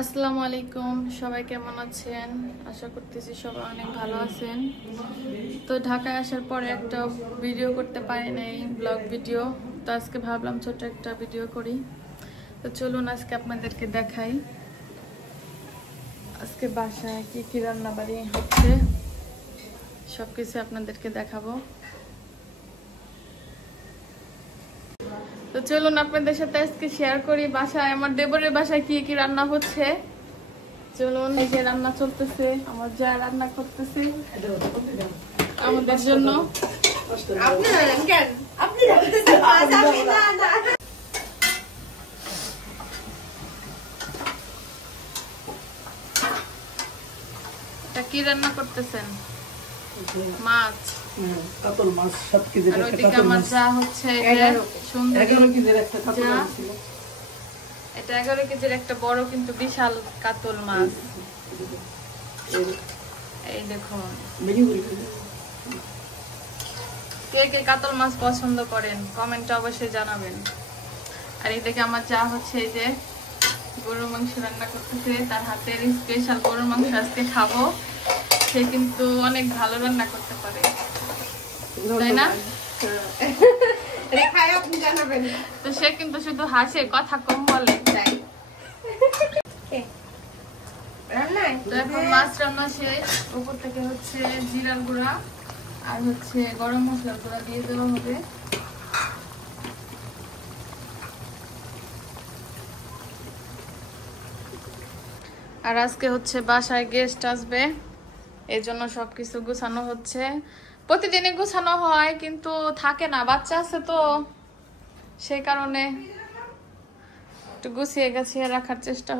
আসসালামু আলাইকুম, সবাই কেমন আছেন? আশা করতেছি সবাই অনেক ভালো আছেন। তো ঢাকায় আসার পরে একটা ভিডিও করতে পারি নাই, ব্লগ ভিডিও। তো আজকে ভাবলাম ছোট একটা ভিডিও করি। তো চলুন আজকে আপনাদেরকে দেখাই আজকে বাসায় কি কি রান্না বাড়ি হচ্ছে, সবকিছু আপনাদেরকে দেখাবো। তো চলুন আপনাদের সাথে আজকে শেয়ার করি বাসায় আমার দেবরের বাসায় কি কি রান্না হচ্ছে। চলুন, এই যে রান্না চলতেছে, আমার যা রান্না করতেছে আমাদের জন্য। কি রান্না করতেছেন? মাছ, কাতল মাছ 7 কেজি। আর ওইদিকে আমার যা হচ্ছে 11 কেজির একটা কাতল মাছ ছিল। এটা 11 কেজির একটা বড় কিন্তু বিশাল কাতল মাছ। এই দেখুন, কে কে কাতল মাছ পছন্দ করেন কমেন্টে অবশ্যই জানাবেন। আর এই দেখে আমার যা হচ্ছে এই যে গরুর মাংস রান্না করতেছে, তার হাতের স্পেশাল গরুর মাংস আজকে খাবো। সে কিন্তু অনেক ভালো রান্না করতে পারে, তাই না? তো সে কিন্তু শুধু হাসে, কথা কম বলে। তো এখন মাছ রান্না শেষ, উপর থেকে হচ্ছে জিরার গুঁড়া আর হচ্ছে গরম মশলার গুঁড়া দিয়ে দেওয়া হবে। আর আজকে হচ্ছে বাসায় গেস্ট আসবে, এই জন্য সবকিছু গুছানো হচ্ছে। প্রতিদিনই গুছানো হয় কিন্তু থাকে না, বাচ্চা আছে তো সেই কারণে একটু গুছিয়ে গাছিয়ে রাখার চেষ্টা